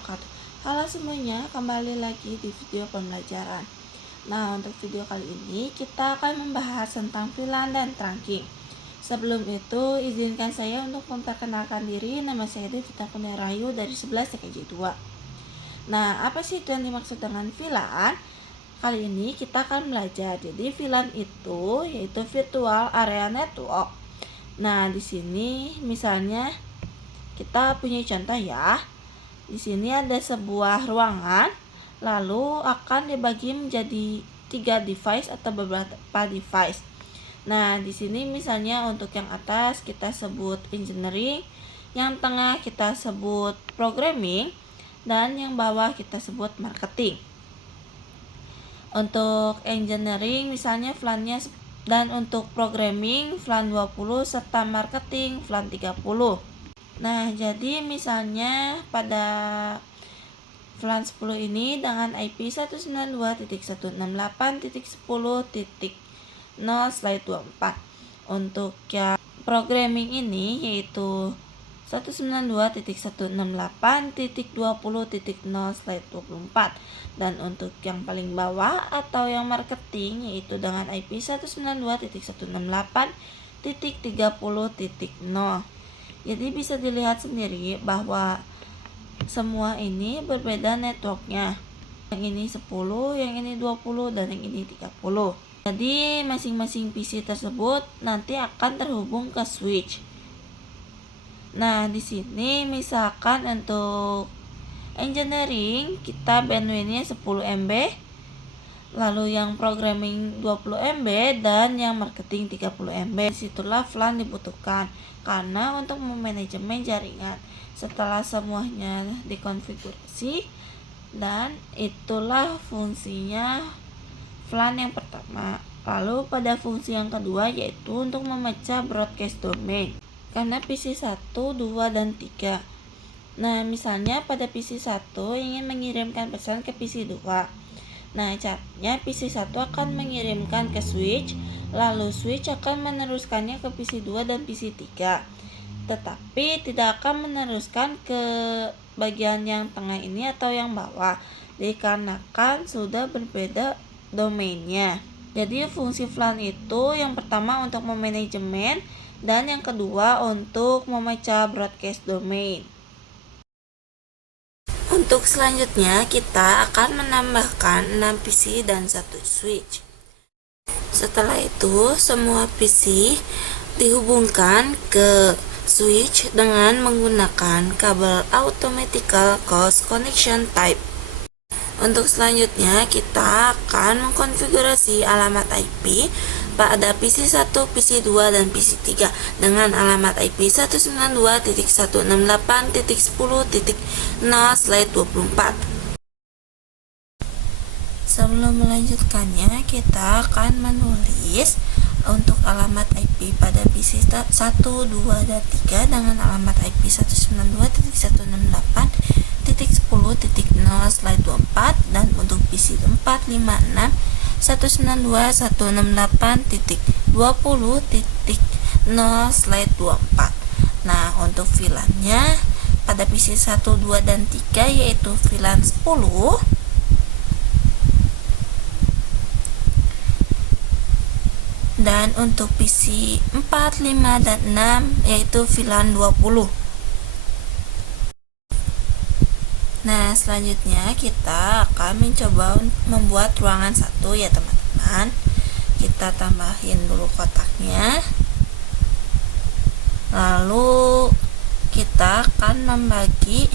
wabarakatuh. Halo semuanya, kembali lagi di video pembelajaran. Nah, untuk video kali ini kita akan membahas tentang VLAN dan trunking. Sebelum itu, izinkan saya untuk memperkenalkan diri. Nama saya Devita Kunerayu dari 11 TKJ 2. Nah, apa sih yang dimaksud dengan VLAN? Kali ini kita akan belajar. Jadi VLAN itu yaitu Virtual Area Network. Nah, di sini misalnya kita punya contoh ya. Di sini ada sebuah ruangan, lalu akan dibagi menjadi 3 device atau beberapa device. Nah, di sini misalnya untuk yang atas kita sebut engineering, yang tengah kita sebut programming, dan yang bawah kita sebut marketing. Untuk engineering misalnya VLAN-nya, dan untuk programming VLAN 20 serta marketing VLAN 30. Nah, jadi misalnya pada VLAN 10 ini dengan IP 192.168.10.0/24. Untuk yang programming ini yaitu 192.168.20.0/24, dan untuk yang paling bawah atau yang marketing yaitu dengan IP 192.168.30.0. Jadi bisa dilihat sendiri bahwa semua ini berbeda networknya. Yang ini 10, yang ini 20, dan yang ini 30. Jadi masing-masing PC tersebut nanti akan terhubung ke switch. Nah, di sini misalkan untuk engineering kita bandwidth-nya 10 MB, lalu yang programming 20 MB, dan yang marketing 30 MB. Disitulah VLAN dibutuhkan karena untuk memanajemen jaringan. Setelah semuanya dikonfigurasi, dan itulah fungsinya VLAN yang pertama. Lalu pada fungsi yang kedua yaitu untuk memecah broadcast domain karena PC 1, 2, dan 3. Nah, misalnya pada PC 1 ingin mengirimkan pesan ke PC 2. Nah, caranya PC 1 akan mengirimkan ke switch, lalu switch akan meneruskannya ke PC 2 dan PC 3. Tetapi tidak akan meneruskan ke bagian yang tengah ini atau yang bawah, dikarenakan sudah berbeda domainnya. Jadi fungsi VLAN itu yang pertama untuk memanajemen, dan yang kedua untuk memecah broadcast domain. Untuk selanjutnya kita akan menambahkan 6 PC dan 1 switch. Setelah itu semua PC dihubungkan ke switch dengan menggunakan kabel Automatical Cross Connection Type. Untuk selanjutnya kita akan mengkonfigurasi alamat IP pada PC 1, PC 2, dan PC 3 dengan alamat IP 192.168.10.0/24. Sebelum melanjutkannya, kita akan menulis untuk alamat IP pada PC 1, 2, dan 3 dengan alamat IP 192.168.10.0/24, dan untuk PC 4, 5, 6 192.168.20.0/24. Nah, untuk VLAN-nya pada PC 1, 2, dan 3 yaitu VLAN 10, dan untuk PC 4, 5, dan 6 yaitu VLAN 20. Nah, selanjutnya kita akan mencoba membuat ruangan 1 ya teman-teman. Kita tambahin dulu kotaknya. Lalu kita akan membagi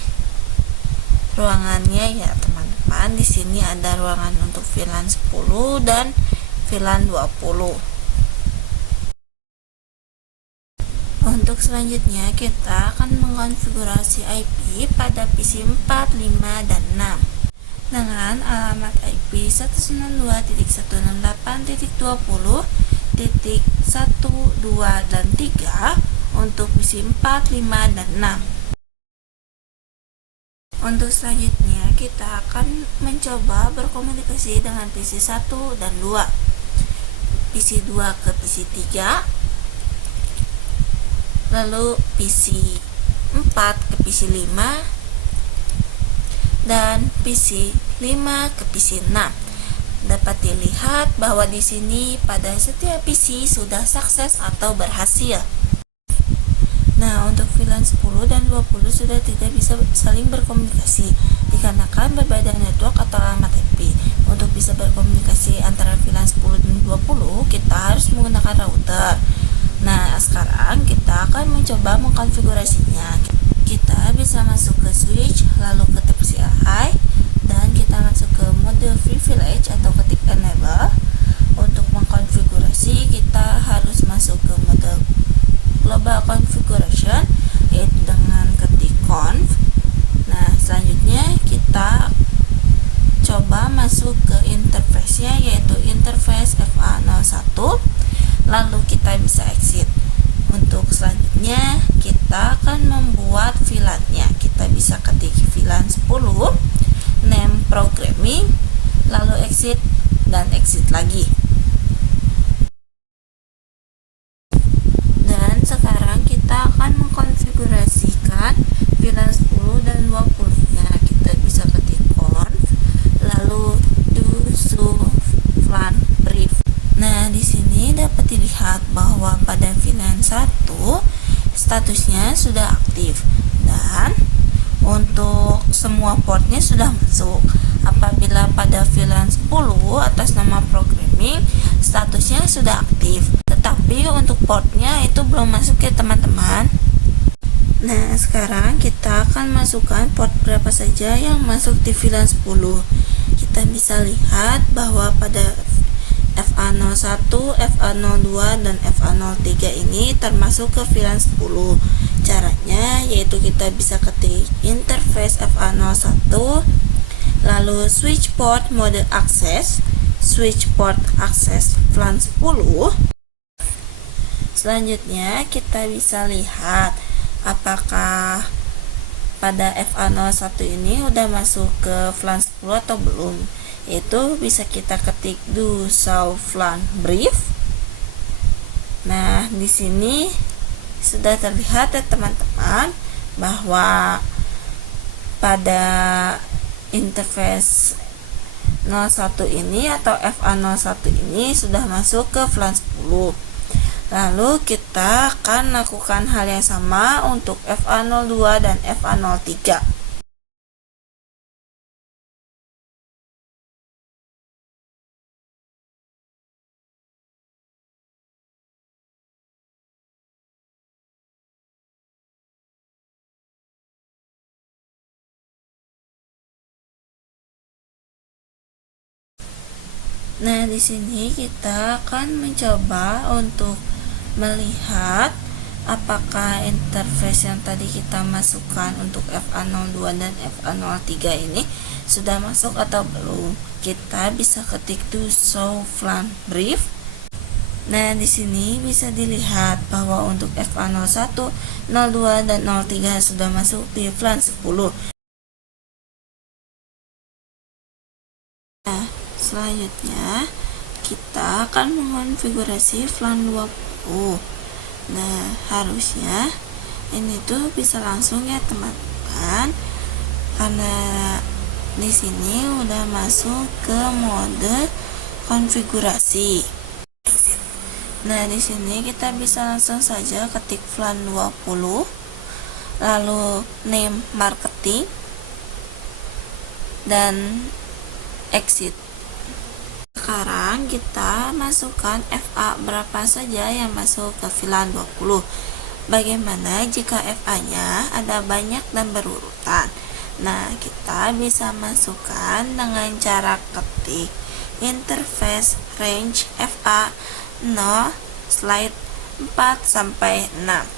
ruangannya ya teman-teman. Di sini ada ruangan untuk VLAN 10 dan VLAN 20. Untuk selanjutnya kita akan mengonfigurasi IP pada PC 4, 5, dan 6 dengan alamat IP 192.168.20.1, 2, dan 3 untuk PC 4, 5, dan 6. Untuk selanjutnya kita akan mencoba berkomunikasi dengan PC 1 dan 2, PC 2 ke PC 3, lalu PC 4 ke PC 5, dan PC 5 ke PC 6. Dapat dilihat bahwa di sini pada setiap PC sudah sukses atau berhasil. Nah, untuk VLAN 10 dan 20 sudah tidak bisa saling berkomunikasi dikarenakan berbeda network atau alamat IP. Untuk bisa berkomunikasi antara VLAN 10 dan 20, kita harus menggunakan router. Nah, sekarang kita akan mencoba mengkonfigurasinya. Kita bisa masuk ke switch, lalu ketik CLI, dan kita masuk ke mode privilege atau ketik enable. Untuk mengkonfigurasi, kita harus masuk ke mode global configuration, yaitu dengan ketik conf. Nah, selanjutnya kita coba masuk ke interface-nya, yaitu interface FA01, lalu kita bisa exit. Untuk selanjutnya kita akan membuat VLAN-nya. Kita bisa ketik VLAN 10, name programming, lalu exit dan exit lagi. Dan sekarang kita akan mengkonfigurasikan VLAN 10 dan 20-nya. Kita bisa ketik conf, lalu do VLAN brief. Nah, di sini dapat dilihat bahwa pada VLAN 1 statusnya sudah aktif dan untuk semua portnya sudah masuk. Apabila pada VLAN 10 atas nama programming statusnya sudah aktif, tetapi untuk portnya itu belum masuk ya teman-teman. Nah, sekarang kita akan masukkan port berapa saja yang masuk di VLAN 10. Kita bisa lihat bahwa pada FA01, FA02, dan FA03 ini termasuk ke VLAN 10. Caranya yaitu kita bisa ketik interface FA01, lalu switch port mode access, switch port access VLAN 10. Selanjutnya kita bisa lihat apakah pada FA01 ini udah masuk ke VLAN 10 atau belum. Itu bisa kita ketik do VLAN brief. Nah, di sini sudah terlihat ya teman-teman bahwa pada interface 01 ini atau FA01 ini sudah masuk ke VLAN 10. Lalu kita akan lakukan hal yang sama untuk FA02 dan FA03. Nah, di sini kita akan mencoba untuk melihat apakah interface yang tadi kita masukkan untuk FA02 dan FA03 ini sudah masuk atau belum. Kita bisa ketik to VLAN brief. Nah, di sini bisa dilihat bahwa untuk FA01, 02, dan 03 sudah masuk di VLAN 10. Nah, selanjutnya kita akan mengonfigurasi VLAN 20. Nah, harusnya ini tuh bisa langsung ya teman-teman, karena di sini udah masuk ke mode konfigurasi. Nah, di sini kita bisa langsung saja ketik VLAN 20, lalu name marketing dan exit. Sekarang kita masukkan FA berapa saja yang masuk ke VLAN 20. Bagaimana jika FA-nya ada banyak dan berurutan? Nah, kita bisa masukkan dengan cara ketik interface range FA 0 slide 4 sampai 6.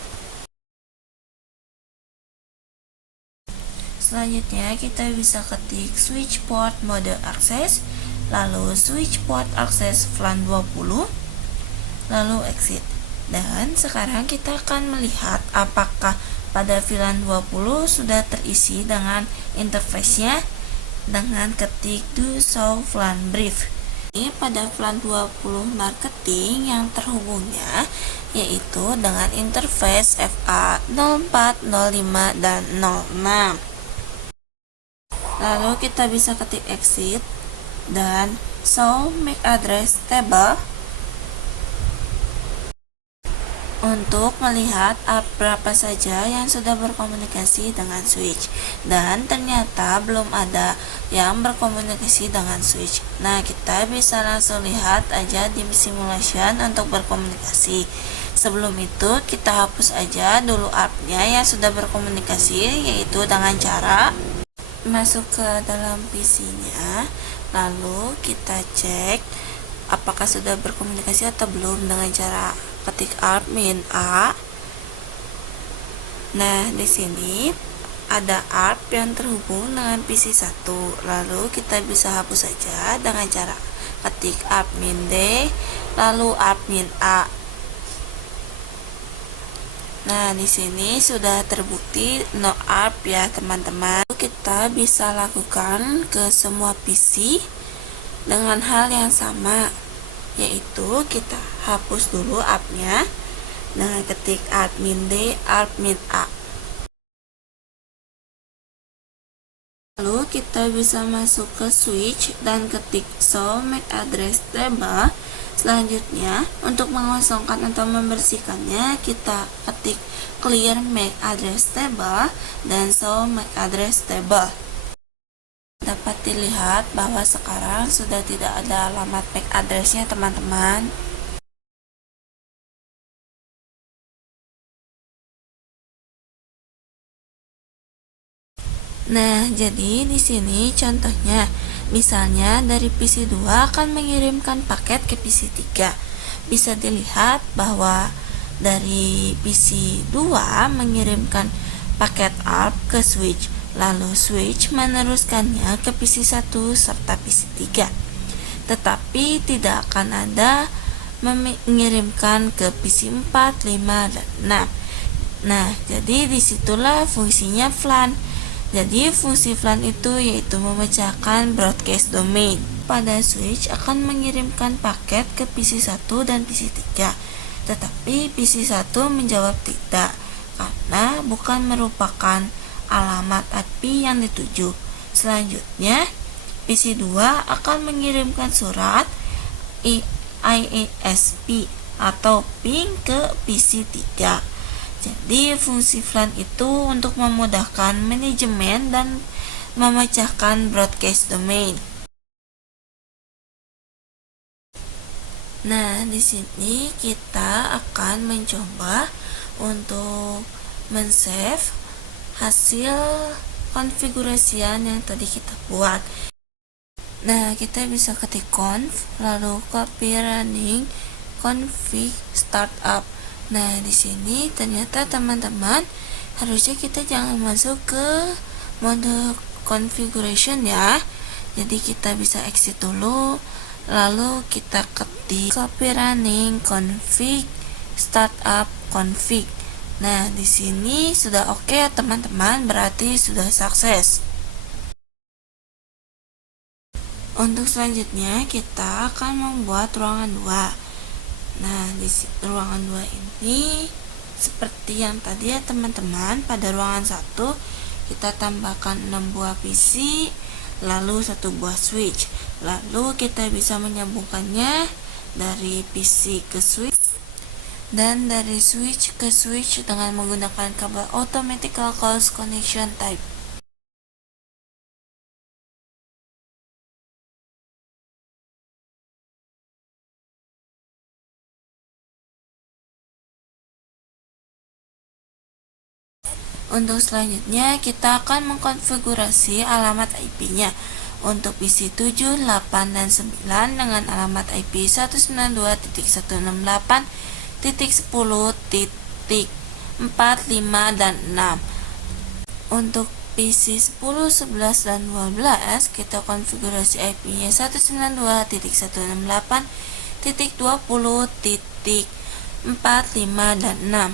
Selanjutnya kita bisa ketik switch port mode access, lalu switch port access VLAN 20, lalu exit. Dan sekarang kita akan melihat apakah pada VLAN 20 sudah terisi dengan interface-nya dengan ketik do VLAN brief. Ini pada VLAN 20 marketing yang terhubungnya yaitu dengan interface FA04, 05, dan 06. Lalu kita bisa ketik exit dan show MAC address table untuk melihat berapa saja yang sudah berkomunikasi dengan switch, dan ternyata belum ada yang berkomunikasi dengan switch. Nah, kita bisa langsung lihat aja di simulation untuk berkomunikasi. Sebelum itu kita hapus aja dulu ARP-nya yang sudah berkomunikasi, yaitu dengan cara masuk ke dalam PC-nya, lalu kita cek apakah sudah berkomunikasi atau belum dengan cara ketik ARP min A. Nah, di sini ada ARP yang terhubung dengan PC 1. Lalu kita bisa hapus saja dengan cara ketik ARP min D, lalu ARP min A. Nah, di sini sudah terbukti no ARP ya, teman-teman. Kita bisa lakukan ke semua PC dengan hal yang sama, yaitu kita hapus dulu ARP-nya dengan ketik ARP min D, ARP min A. Lalu kita bisa masuk ke switch dan ketik show MAC address table. Selanjutnya, untuk mengosongkan atau membersihkannya, kita ketik clear MAC address table dan show MAC address table. Dapat dilihat bahwa sekarang sudah tidak ada alamat MAC address-nya, teman-teman. Nah, jadi di sini contohnya, misalnya dari PC 2 akan mengirimkan paket ke PC 3. Bisa dilihat bahwa dari PC 2 mengirimkan paket ARP ke switch, lalu switch meneruskannya ke PC 1 serta PC 3. Tetapi tidak akan ada mengirimkan ke PC 4, 5, dan 6. Nah, jadi disitulah fungsinya FLAN. Jadi fungsi FLAN itu yaitu memecahkan broadcast domain. Pada switch akan mengirimkan paket ke PC 1 dan PC 3. Tetapi PC 1 menjawab tidak, karena bukan merupakan alamat IP yang dituju. Selanjutnya, PC 2 akan mengirimkan surat IASP atau ping ke PC 3. Jadi fungsi FLAN itu untuk memudahkan manajemen dan memecahkan broadcast domain. Nah, di sini kita akan mencoba untuk men-save hasil konfigurasian yang tadi kita buat. Nah, kita bisa ketik conf, lalu copy running config startup. Nah, di sini ternyata teman-teman harusnya kita jangan masuk ke mode configuration ya. Jadi kita bisa exit dulu, lalu kita ketik copy running config startup config. Nah, di sini sudah oke ya teman-teman, berarti sudah sukses. Untuk selanjutnya kita akan membuat ruangan 2. Nah, di ruangan 2 ini seperti yang tadi ya teman-teman, pada ruangan 1 kita tambahkan 6 buah PC, lalu 1 buah switch. Lalu kita bisa menyambungkannya dari PC ke switch dan dari switch ke switch dengan menggunakan kabel automatical close connection type. Untuk selanjutnya kita akan mengkonfigurasi alamat IP-nya. Untuk PC 7, 8, dan 9 dengan alamat IP 192.168.10.4, 5, dan 6. Untuk PC 10, 11, dan 12 kita konfigurasi IP-nya 192.168.20.4, 5, dan 6.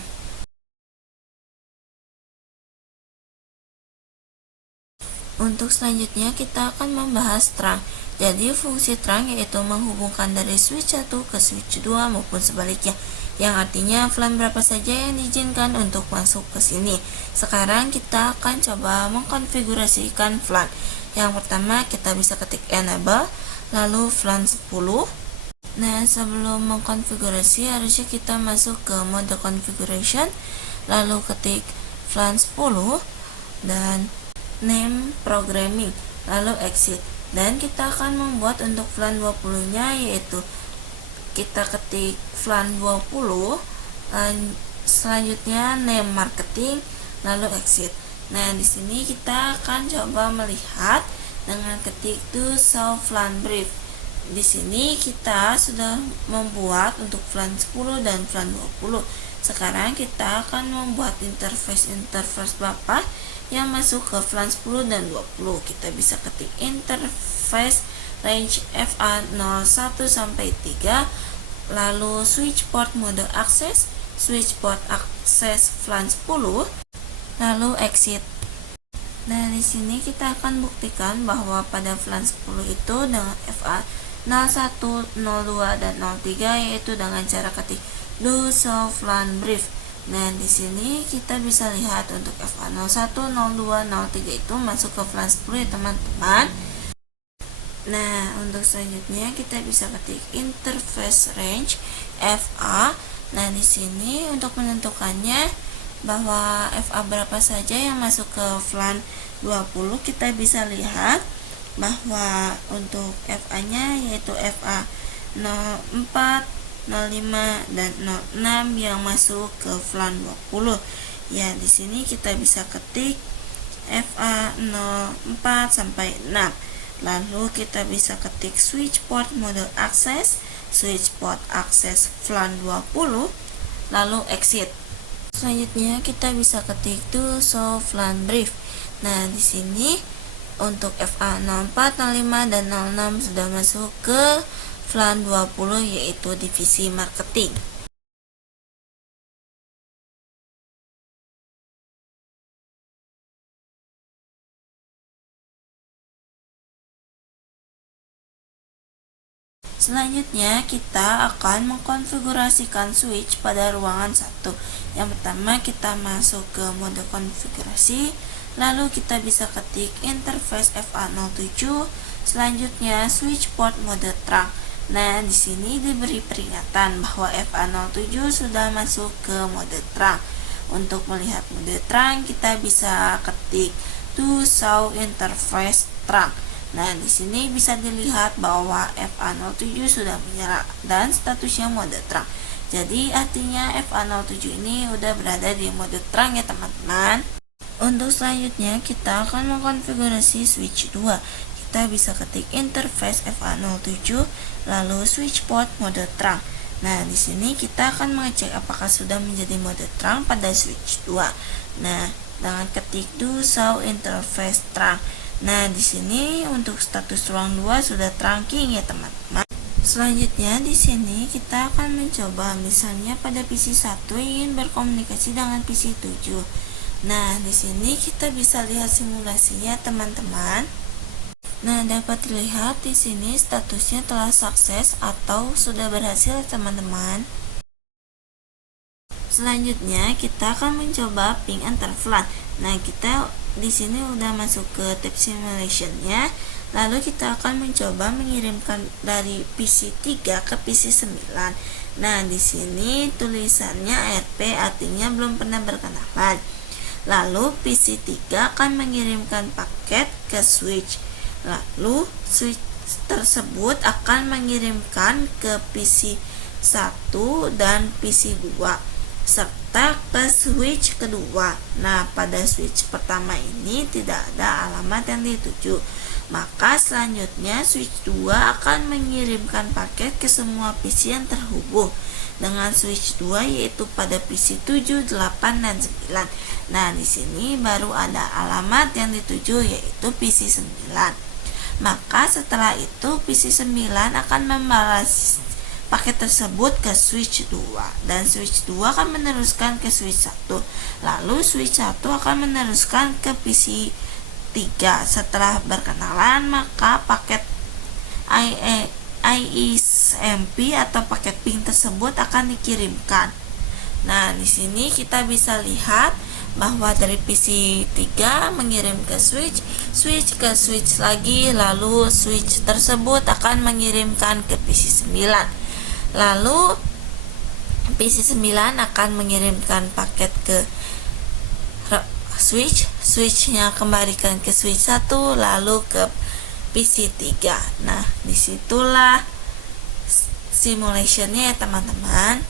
Untuk selanjutnya kita akan membahas trunk. Jadi fungsi trunk yaitu menghubungkan dari switch 1 ke switch 2 maupun sebaliknya, yang artinya FLAN berapa saja yang diizinkan untuk masuk ke sini. Sekarang kita akan coba mengkonfigurasikan FLAN. Yang pertama kita bisa ketik enable, lalu VLAN 10. Nah, sebelum mengkonfigurasi harusnya kita masuk ke mode configuration, lalu ketik VLAN 10 dan name programming, lalu exit. Dan kita akan membuat untuk VLAN 20 nya, yaitu kita ketik VLAN 20, selanjutnya name marketing, lalu exit. Nah, di sini kita akan coba melihat dengan ketik to show VLAN brief. Di sini kita sudah membuat untuk VLAN 10 dan VLAN 20. Sekarang kita akan membuat interface Bapak yang masuk ke VLAN 10 dan 20. Kita bisa ketik interface range FA01 sampai 3, lalu switch port mode akses, switch port akses VLAN 10, lalu exit. Nah, di sini kita akan buktikan bahwa pada VLAN 10 itu dengan FA 01, 02 dan 03, yaitu dengan cara ketik do show VLAN brief. Nah, di sini kita bisa lihat untuk FA01, 02, 03 itu masuk ke VLAN 10 ya teman-teman. Nah, untuk selanjutnya kita bisa ketik interface range FA. Nah, di sini untuk menentukannya bahwa FA berapa saja yang masuk ke VLAN 20, kita bisa lihat bahwa untuk FA-nya yaitu FA 04, 05 dan 06 yang masuk ke VLAN 20. Ya, di sini kita bisa ketik FA 04 sampai 6. Lalu kita bisa ketik switch port mode akses, switch port akses VLAN 20, lalu exit. Selanjutnya kita bisa ketik to show VLAN brief. Nah, di sini untuk FA 04, 05 dan 06 sudah masuk ke VLAN 20, yaitu divisi marketing. Selanjutnya kita akan mengkonfigurasikan switch pada ruangan 1. Yang pertama kita masuk ke mode konfigurasi, lalu kita bisa ketik interface FA07, selanjutnya switch port mode trunk. Nah, di sini diberi peringatan bahwa FA07 sudah masuk ke mode trunk. Untuk melihat mode trunk kita bisa ketik to show interface trunk. Nah, di sini bisa dilihat bahwa FA07 sudah menyala dan statusnya mode trunk. Jadi artinya FA07 ini udah berada di mode trunk ya teman-teman. Untuk selanjutnya kita akan mengkonfigurasi switch 2. Kita bisa ketik interface FA07, lalu switch port mode trunk. Nah, di sini kita akan mengecek apakah sudah menjadi mode trunk pada switch 2. Nah, dengan ketik do show interface trunk. Nah, di sini untuk status ruang 2 sudah trunking ya teman-teman. Selanjutnya di sini kita akan mencoba misalnya pada PC 1 ingin berkomunikasi dengan PC 7. Nah, di sini kita bisa lihat simulasinya teman-teman. Nah, dapat dilihat di sini statusnya telah sukses atau sudah berhasil teman-teman. Selanjutnya kita akan mencoba ping antar VLAN. Nah, kita di sini udah masuk ke tab simulation-nya. Lalu kita akan mencoba mengirimkan dari PC 3 ke PC 9. Nah, di sini tulisannya RP artinya belum pernah berkenalan. Lalu PC 3 akan mengirimkan paket ke switch. Lalu switch tersebut akan mengirimkan ke PC 1 dan PC 2 serta ke switch kedua. Nah, pada switch pertama ini tidak ada alamat yang dituju. Maka selanjutnya switch 2 akan mengirimkan paket ke semua PC yang terhubung dengan switch 2, yaitu pada PC 7, 8 dan 9. Nah, di sini baru ada alamat yang dituju yaitu PC 9. Maka setelah itu PC 9 akan membalas paket tersebut ke switch 2 dan switch 2 akan meneruskan ke switch 1. Lalu switch 1 akan meneruskan ke PC 3. Setelah berkenalan, maka paket ISMP atau paket ping tersebut akan dikirimkan Nah, di sini kita bisa lihat bahwa dari PC3 mengirim ke switch, switch ke switch lagi, lalu switch tersebut akan mengirimkan ke PC9. Lalu PC9 akan mengirimkan paket ke switchnya kembalikan ke switch 1 lalu ke PC3. Nah, disitulah simulationnya ya teman-teman.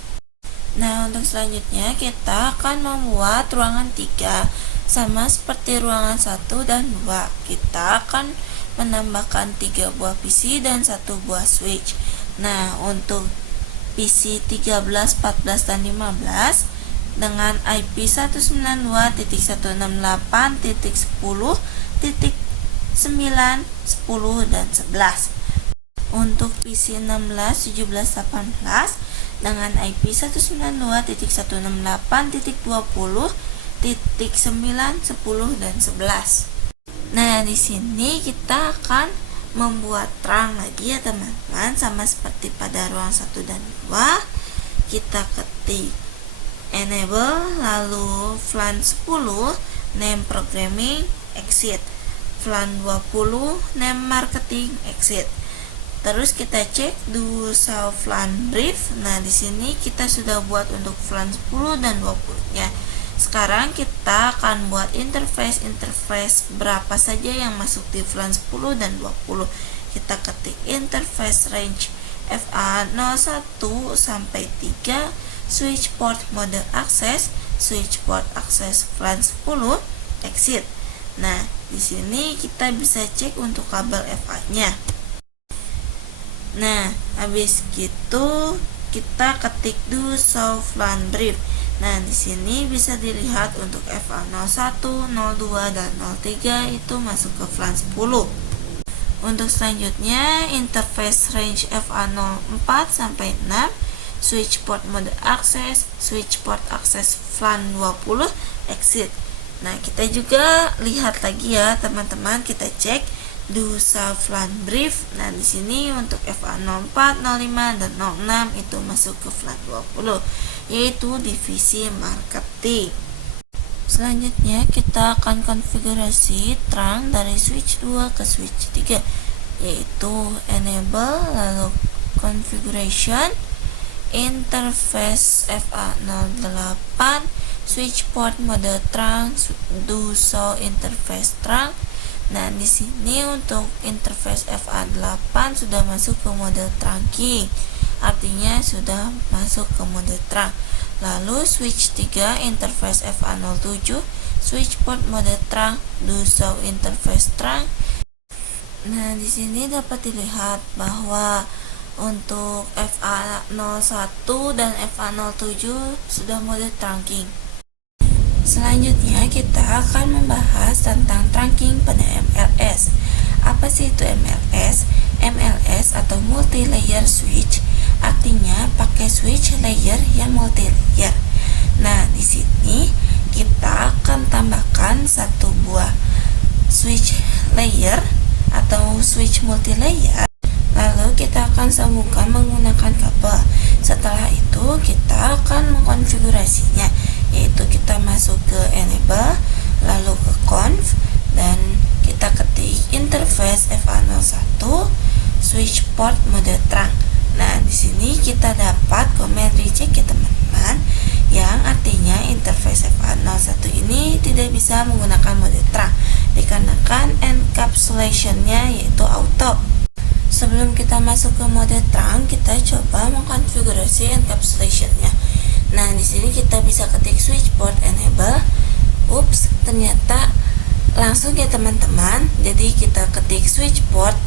Nah, untuk selanjutnya kita akan membuat ruangan 3 sama seperti ruangan 1 dan 2. Kita akan menambahkan 3 buah PC dan 1 buah switch. Nah, untuk PC 13, 14, dan 15 dengan IP 192.168.10.9, 10, dan 11. Untuk PC 16, 17, 18 dengan IP 192.168.20.9, 10, dan 11. Nah, di sini kita akan membuat terang lagi ya teman-teman, sama seperti pada ruang 1 dan 2. Kita ketik enable, lalu flan 10 name programming exit, flan 20 name marketing exit. Terus kita cek do show flan brief. Nah, di sini kita sudah buat untuk flan 10 dan 20-nya. Sekarang kita akan buat interface berapa saja yang masuk di flan 10 dan 20. Kita ketik interface range FA01 sampai 3, switch port mode access, switch port access flan 10 exit. Nah, di sini kita bisa cek untuk kabel FA-nya. Nah, habis gitu kita ketik do show flan brief. Nah, di sini bisa dilihat untuk FA01, 02, dan 03 itu masuk ke flan 10. Untuk selanjutnya interface range FA04 sampai 6, switch port mode access, switch port access flan 20 exit. Nah, kita juga lihat lagi ya teman-teman, kita cek do show flan brief. Nah, di sini untuk FA04, 05, dan 06 itu masuk ke flan 20, yaitu divisi marketing. Selanjutnya kita akan konfigurasi terang dari switch 2 ke switch 3, yaitu enable, lalu configuration, interface FA08, switch port mode terang, do show interface terang. Nah, di sini untuk interface FA8 sudah masuk ke mode trunking, artinya sudah masuk ke mode terang. Lalu switch 3 interface FA07, switch port mode terang, do show interface terang. Nah, di sini dapat dilihat bahwa untuk FA01 dan FA07 sudah mode trunking. Selanjutnya kita akan membahas tentang trunking pada MLS. Apa sih itu MLS? MLS atau multi layer switch, artinya pakai switch layer yang multi layer. Nah, di sini kita akan tambahkan satu buah switch layer atau switch multi layer. Lalu kita akan sambungkan menggunakan kabel. Setelah itu kita akan mengkonfigurasinya, yaitu kita masuk ke enable, lalu ke conf, dan kita ketik interface FA01, switch port mode terang. Nah, di sini kita dapat command reject ya teman-teman, yang artinya interface FA01 ini tidak bisa menggunakan mode terang dikarenakan encapsulation-nya yaitu auto. Sebelum kita masuk ke mode terang, kita coba mengkonfigurasi encapsulation-nya. Nah, di sini kita bisa ketik switch port enable. Ups, ternyata langsung ya teman-teman. Jadi kita ketik switch port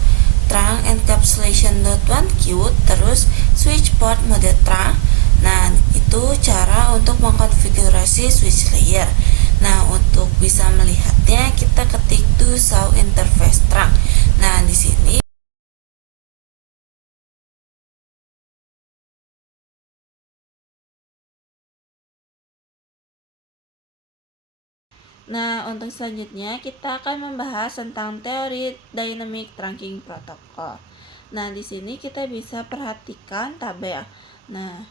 terang encapsulation.1q, terus switch port mode terang. Nah, itu cara untuk mengkonfigurasi switch layer. Nah, untuk bisa melihatnya kita ketik do show interface terang. Nah, di sini Nah, untuk selanjutnya kita akan membahas tentang teori dynamic trunking protocol. Nah, di sini kita bisa perhatikan tabel. Nah,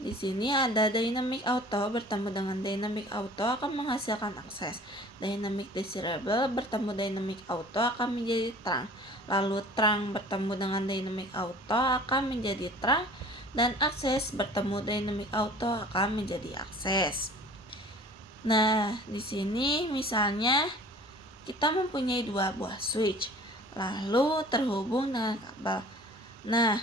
Di sini ada dynamic auto bertemu dengan dynamic auto akan menghasilkan akses. Dynamic desirable bertemu dynamic auto akan menjadi terang. Lalu terang bertemu dengan dynamic auto akan menjadi terang, dan akses bertemu dynamic auto akan menjadi akses. Nah, di sini misalnya kita mempunyai dua buah switch lalu terhubung dengan kabel. Nah,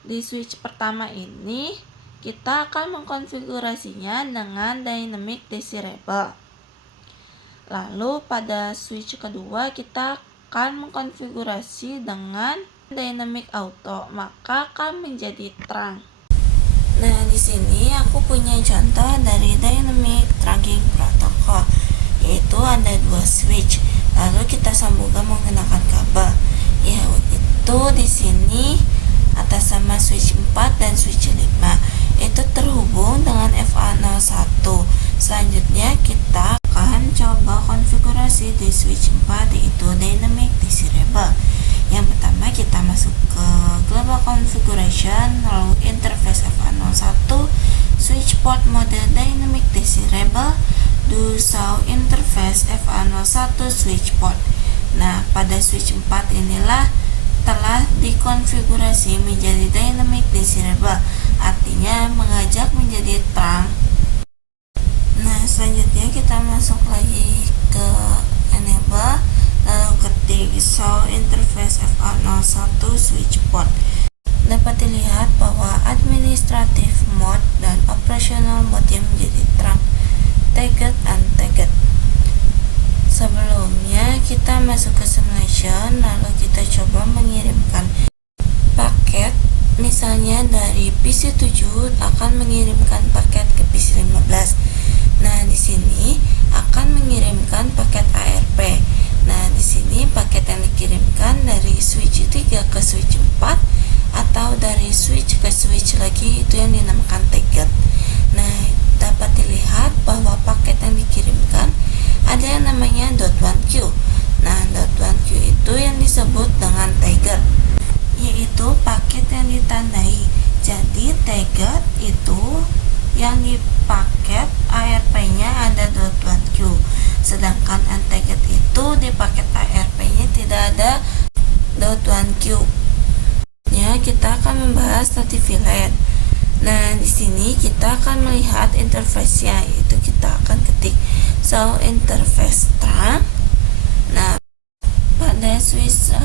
di switch pertama ini kita akan mengkonfigurasinya dengan dynamic desirable. Lalu pada switch kedua kita akan mengkonfigurasi dengan dynamic auto, maka akan menjadi terang. Nah, di sini aku punya contoh dari dynamic tracking protocol, yaitu ada dua switch lalu kita sambungkan menggunakan kabel. Yaitu di sini atas nama switch 4 dan switch 5 itu terhubung dengan FA01. Selanjutnya kita akan coba konfigurasi di switch 4, yaitu dynamic desirable. Yang pertama kita masuk ke global configuration, lalu interface FA01, switch port mode dynamic desirable, do show interface FA01 switch port. Nah, pada switch 4 inilah telah dikonfigurasi menjadi dynamic desirable, artinya mengajak menjadi terang. Nah, selanjutnya kita masuk lagi ke enable, lalu ketik show interface FA01 switch port. Dapat dilihat bahwa administrative mode dan operational mode yang menjadi terang, tagged untagged. Sebelumnya kita masuk ke simulation, lalu kita coba mengirimkan paket, misalnya dari PC7 akan mengirimkan paket ke PC15. Nah, di sini akan mengirimkan paket ARP. Nah, di sini paket yang dikirimkan dari switch 3 ke switch 4 atau dari switch ke switch lagi, itu yang dinamakan tagged. Nah, dapat dilihat bahwa paket yang dikirimkan ada yang namanya .1Q. Nah, .1Q itu yang disebut dengan tagged, yaitu paket yang ditandai. Jadi tagged itu yang di paket ARP-nya ada .1Q, sedangkan untagged itu di paket ARP-nya tidak ada .1Q. Ya, kita akan membahas NativVLAN. Nah, di sini kita akan melihat interface-nya, yaitu kita akan ketik show interface terang. Nah, pada switch 1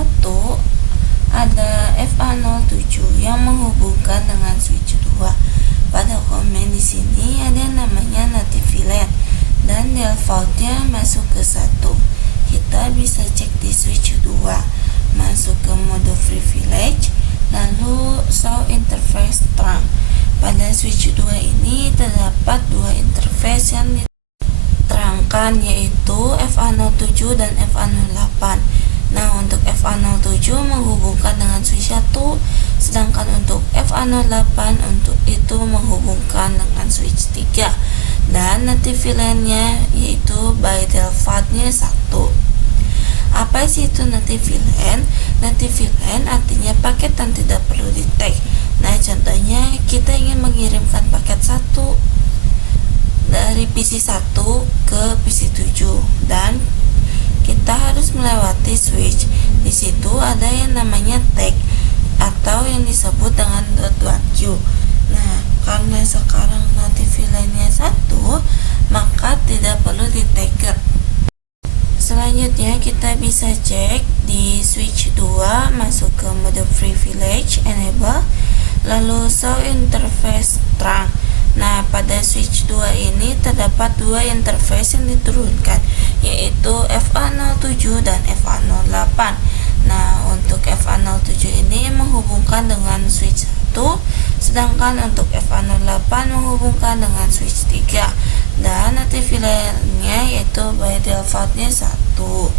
ada FA07 yang menghubungkan dengan switch 2. Pada komen di sini ada yang namanya NativVLAN dan defaultnya masuk ke 1. Kita bisa cek di switch 2, masuk ke mode privilege, lalu show interface terang. Pada switch 2 ini terdapat dua interface yang diterangkan, yaitu FA07 dan FA08. Nah, untuk FA07 menghubungkan dengan switch 1, sedangkan untuk FA08 untuk itu menghubungkan dengan switch 3. Dan NativVLAN-nya yaitu by default-nya 1. Apa sih itu NativVLAN? NativVLAN artinya paket yang tidak perlu di-tag. Nah, contohnya kita ingin mengirimkan paket 1 dari PC1 ke PC7 dan kita harus melewati switch. Di situ ada yang namanya tag atau yang disebut dengan .1Q. Nah, karena sekarang NativVLAN-nya 1, maka tidak perlu di-tagged. Selanjutnya kita bisa cek di switch 2, masuk ke mode privilege enable, lalu show interface terang. Nah, pada switch 2 ini terdapat dua interface yang diturunkan, yaitu FA07 dan FA08. Nah, untuk FA07 ini menghubungkan dengan switch 1, sedangkan untuk FA08 menghubungkan dengan switch 3. Dan NativVLAN-nya yaitu by default-nya 1.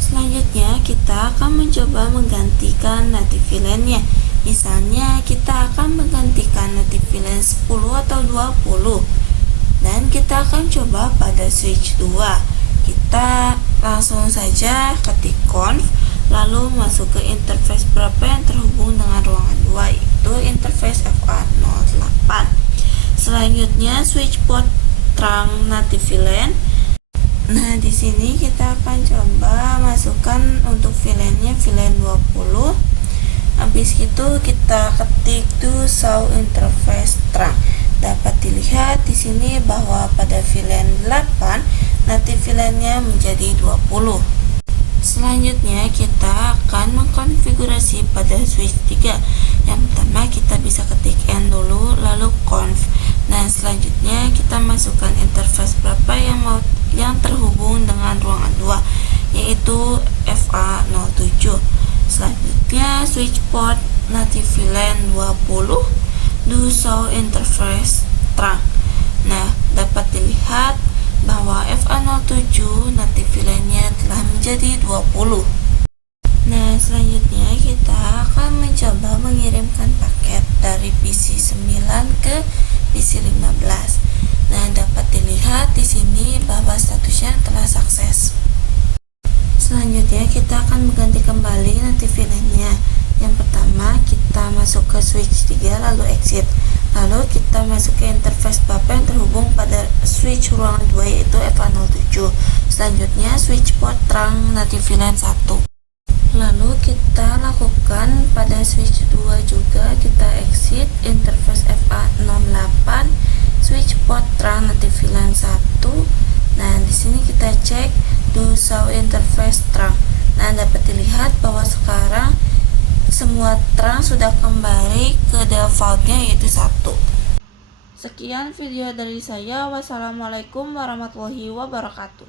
Selanjutnya kita akan mencoba menggantikan NativVLAN-nya. Misalnya kita akan menggantikan NativVLAN 10 atau 20, dan kita akan coba pada switch 2. Kita langsung saja ketik conf, Lalu masuk ke interface berapa yang terhubung dengan ruangan 2, yaitu interface FA08. Selanjutnya switch port trunk native VLAN. Nah, di sini kita akan coba masukkan untuk VLAN-nya VLAN 20. Habis itu kita ketik to show interface trunk. Dapat dilihat di sini bahwa pada VLAN 8 native VLAN-nya menjadi 20. Selanjutnya kita akan mengkonfigurasi pada switch 3. Yang pertama kita bisa ketik N dulu, lalu conf. Nah, selanjutnya kita masukkan interface berapa yang terhubung dengan ruangan 2, yaitu FA07. Selanjutnya switch port native VLAN 20 do show interface trunk. Nah, dapat dilihat bahwa FA07 native VLAN-nya telah menjadi 20. Nah, selanjutnya kita akan mencoba mengirimkan paket dari PC 9 ke PC 15. Nah, dapat dilihat di sini bahwa statusnya telah sukses. Selanjutnya kita akan mengganti kembali native VLAN-nya. Yang pertama kita masuk ke switch 3 lalu exit. Lalu kita masuk ke interface berapa yang terhubung pada switch ruangan 2, yaitu FA07. Selanjutnya switch port trunk native VLAN 1. Lalu kita lakukan pada switch 2 juga, kita exit interface FA08 switch port trunk native VLAN 1. Nah, di sini kita cek do show interface trunk. Nah, dapat dilihat bahwa sekarang semua trunk sudah kembali ke defaultnya, yaitu 1. Sekian video dari saya. Wassalamualaikum warahmatullahi wabarakatuh.